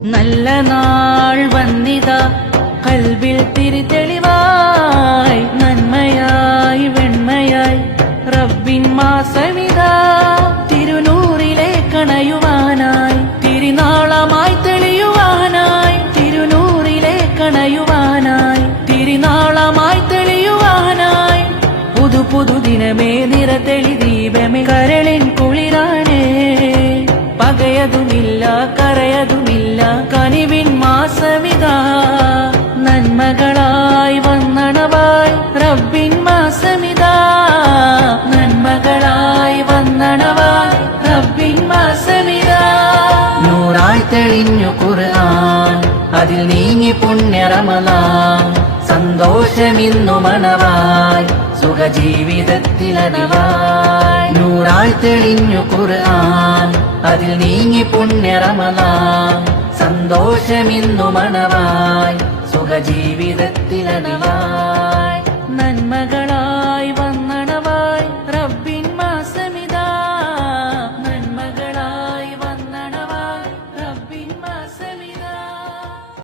നല്ല നാൾ വന്നിതാ കൽബിൽ തിരിതെളിവായി നന്മയായി വെണ്മയായി റബ്ബിൻ മാസമിതാ തിരുനൂറിലെ കണയുവാനായി തിരുനാളമായി തെളിയുവാനായി തിരുനൂറിലെ കണയുവാനായി തിരുനാളമായി തെളിയുവാനായി പുതു പുതു ദിനമേ നിറതെളി ദീപമേ കരളിൻ കുളിരാനേ പകയതുമില്ല കരയതുമില്ല കനിവിൻ മാസമിതാ നന്മകളായി വന്നണവായി റബ്ബിൻ മാസമിതാ നന്മകളായി വന്നണവായി റബ്ബിൻ മാസമിതാ നൂറായി തെളിഞ്ഞു ഖുർആൻ അതിൽ നീങ്ങി പുണ്യ റമളാൻ സന്തോഷമിന്നു മണവായി സുഖജീവിതത്തിലതിവായി നൂറായി തെളിഞ്ഞു ഖുർആൻ അതിൽ നീങ്ങി പുണ്യ റമളാൻ സന്തോഷമിന്നു മണവായി സുഖജീവിതത്തിലതിവായി നന്മകളായി